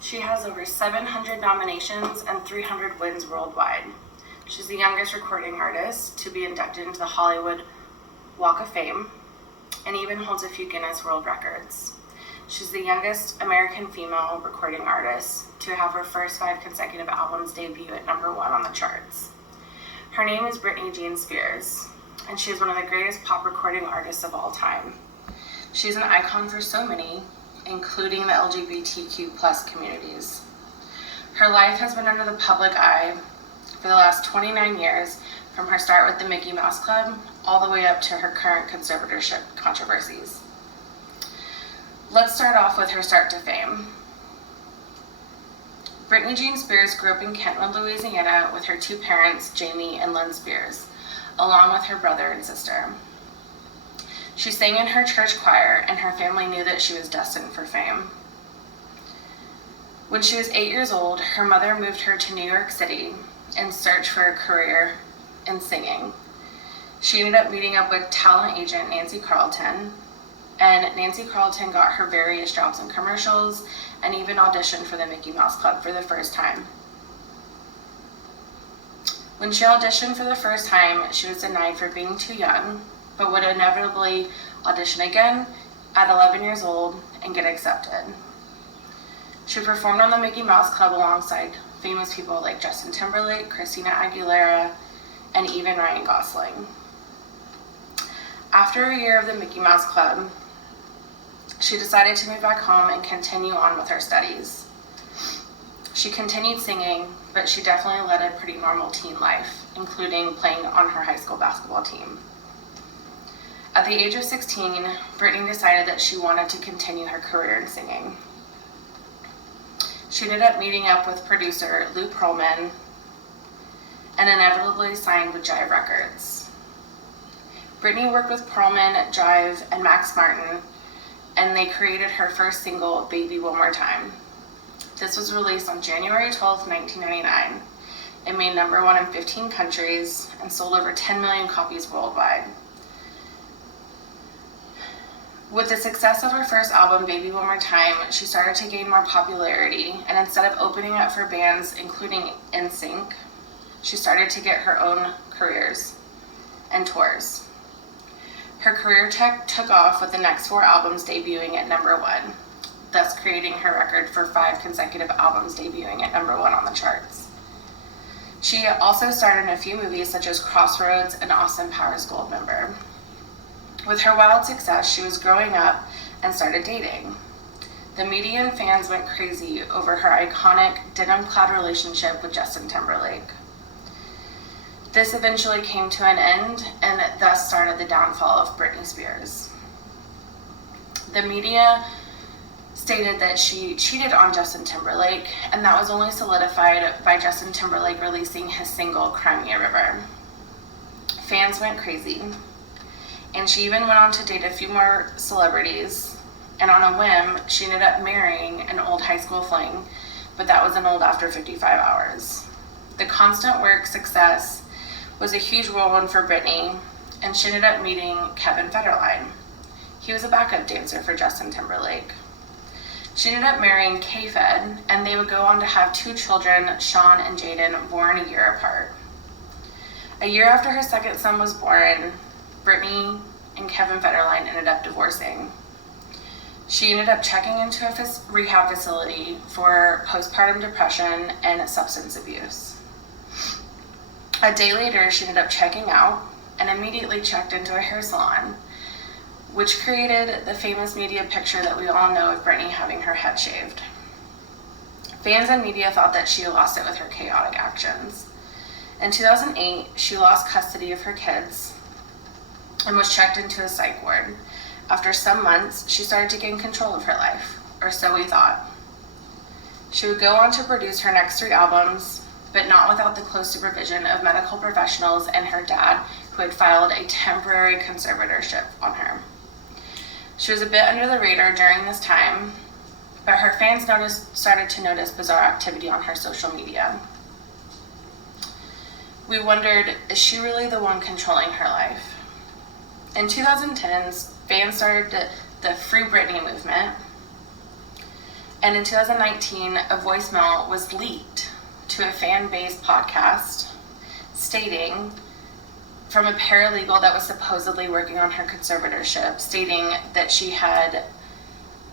She has over 700 nominations and 300 wins worldwide. She's the youngest recording artist to be inducted into the Hollywood Walk of Fame and even holds a few Guinness World Records. She's the youngest American female recording artist to have her first 5 consecutive albums debut at #1 on the charts. Her name is Britney Jean Spears, and she is one of the greatest pop recording artists of all time. She's an icon for so many, including the LGBTQ+ communities. Her life has been under the public eye for the last 29 years, from her start with the Mickey Mouse Club all the way up to her current conservatorship controversies. Let's start off with her start to fame. Britney Jean Spears grew up in Kentwood, Louisiana with her 2 parents, Jamie and Lynn Spears, along with her brother and sister. She sang in her church choir, and her family knew that she was destined for fame. When she was 8 years old, her mother moved her to New York City in search for a career in singing. She ended up meeting up with talent agent Nancy Carlton, and Nancy Carlton got her various jobs in commercials and even auditioned for the Mickey Mouse Club for the first time. When she auditioned for the first time, she was denied for being too young, but would inevitably audition again at 11 years old and get accepted. She performed on the Mickey Mouse Club alongside famous people like Justin Timberlake, Christina Aguilera, and even Ryan Gosling. After a year of the Mickey Mouse Club, she decided to move back home and continue on with her studies. She continued singing, but she definitely led a pretty normal teen life, including playing on her high school basketball team. At the age of 16, Britney decided that she wanted to continue her career in singing. She ended up meeting up with producer Lou Pearlman and inevitably signed with Jive Records. Britney worked with Pearlman, Jive, and Max Martin, and they created her first single, Baby One More Time. This was released on January 12, 1999. It made #1 in 15 countries and sold over 10 million copies worldwide. With the success of her first album, Baby One More Time, she started to gain more popularity, and instead of opening up for bands including NSYNC, she started to get her own careers and tours. Her career took off with the next 4 albums debuting at #1, thus creating her record for 5 consecutive albums debuting at #1 on the charts. She also starred in a few movies such as Crossroads and Austin Powers Goldmember. With her wild success, she was growing up and started dating. The media and fans went crazy over her iconic denim-clad relationship with Justin Timberlake. This eventually came to an end, and thus started the downfall of Britney Spears. The media stated that she cheated on Justin Timberlake, and that was only solidified by Justin Timberlake releasing his single, Cry Me a River. Fans went crazy, and she even went on to date a few more celebrities, and on a whim, she ended up marrying an old high school fling, but that was annulled after 55 hours. The constant work success was a huge whirlwind for Britney, and she ended up meeting Kevin Federline. He was a backup dancer for Justin Timberlake. She ended up marrying K-Fed, and they would go on to have 2 children, Sean and Jaden, born a year apart. A year after her second son was born, Britney and Kevin Federline ended up divorcing. She ended up checking into a rehab facility for postpartum depression and substance abuse. A day later, she ended up checking out and immediately checked into a hair salon, which created the famous media picture that we all know of Britney having her head shaved. Fans and media thought that she lost it with her chaotic actions. In 2008, she lost custody of her kids and was checked into a psych ward. After some months, she started to gain control of her life, or so we thought. She would go on to produce her next 3 albums, but not without the close supervision of medical professionals and her dad, who had filed a temporary conservatorship on her. She was a bit under the radar during this time, but her fans started to notice bizarre activity on her social media. We wondered, is she really the one controlling her life? In 2010, fans started the Free Britney movement. And in 2019, a voicemail was leaked to a fan-based podcast stating from a paralegal that was supposedly working on her conservatorship, stating that she had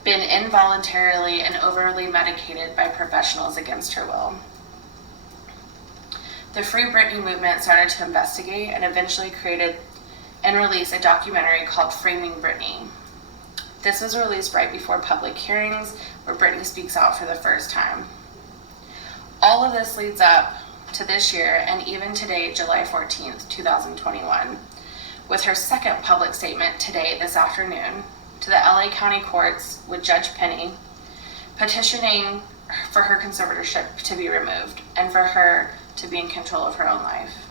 been involuntarily and overly medicated by professionals against her will. The Free Britney movement started to investigate and eventually created and released a documentary called Framing Britney. This was released right before public hearings where Britney speaks out for the first time. All of this leads up to this year and even today, July 14th, 2021, with her second public statement today, this afternoon, to the LA County courts with Judge Penny, petitioning for her conservatorship to be removed and for her to be in control of her own life.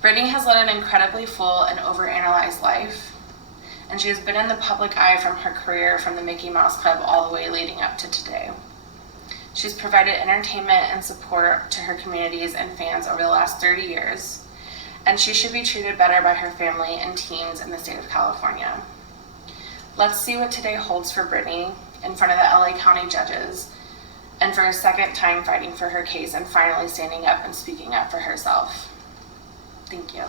Britney has led an incredibly full and overanalyzed life, and she has been in the public eye from her career from the Mickey Mouse Club all the way leading up to today. She's provided entertainment and support to her communities and fans over the last 30 years, and she should be treated better by her family and teams in the state of California. Let's see what today holds for Britney in front of the LA County judges and for a second time fighting for her case and finally standing up and speaking up for herself. Thank you.